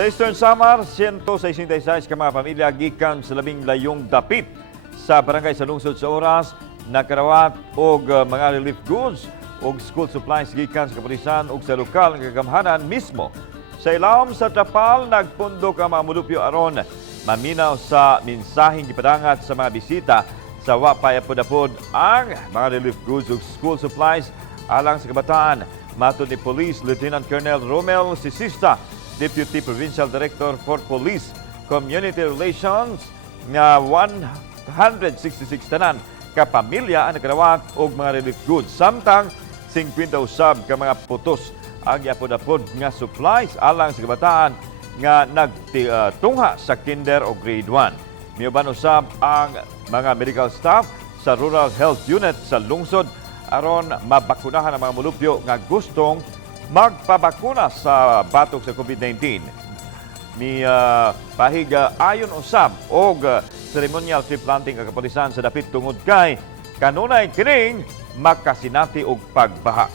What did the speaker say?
Sa Eastern Samar, 166 ka mga pamilya gikan sa labing layong dapit sa barangay sa lungsod sa oras nakarawat og mga relief goods og school supplies gikan sa kapulisan ug sa lokal nga kagamhanan mismo. Sa ilawom sa Trapal, nagpundo ka mga mulupyo aron maminaw sa mensaheng gipadangat sa mga bisita sa wapay apod-apod ang mga relief goods ug school supplies alang sa kabataan. Matod ni Police Lieutenant Colonel Romel Sisista, Deputy Provincial Director for Police Community Relations, nga 166 tanan ka pamilya ang nagkarawat og mga relief goods. Samtang 50 usab ka mga putos ang yapod-apod nga supplies alang sa kabataan nga nagtungha sa kinder o grade 1. Miuban usab ang mga medical staff sa Rural Health Unit sa lungsod aron mabakunahan ang mga mulupyo nga gustong magpabakuna sa batok sa COVID-19. Pahiga ayon usab og ceremonial tree planting ang kapulisan sa dapit tungod kay kanunay kining makasinati og pagbaha.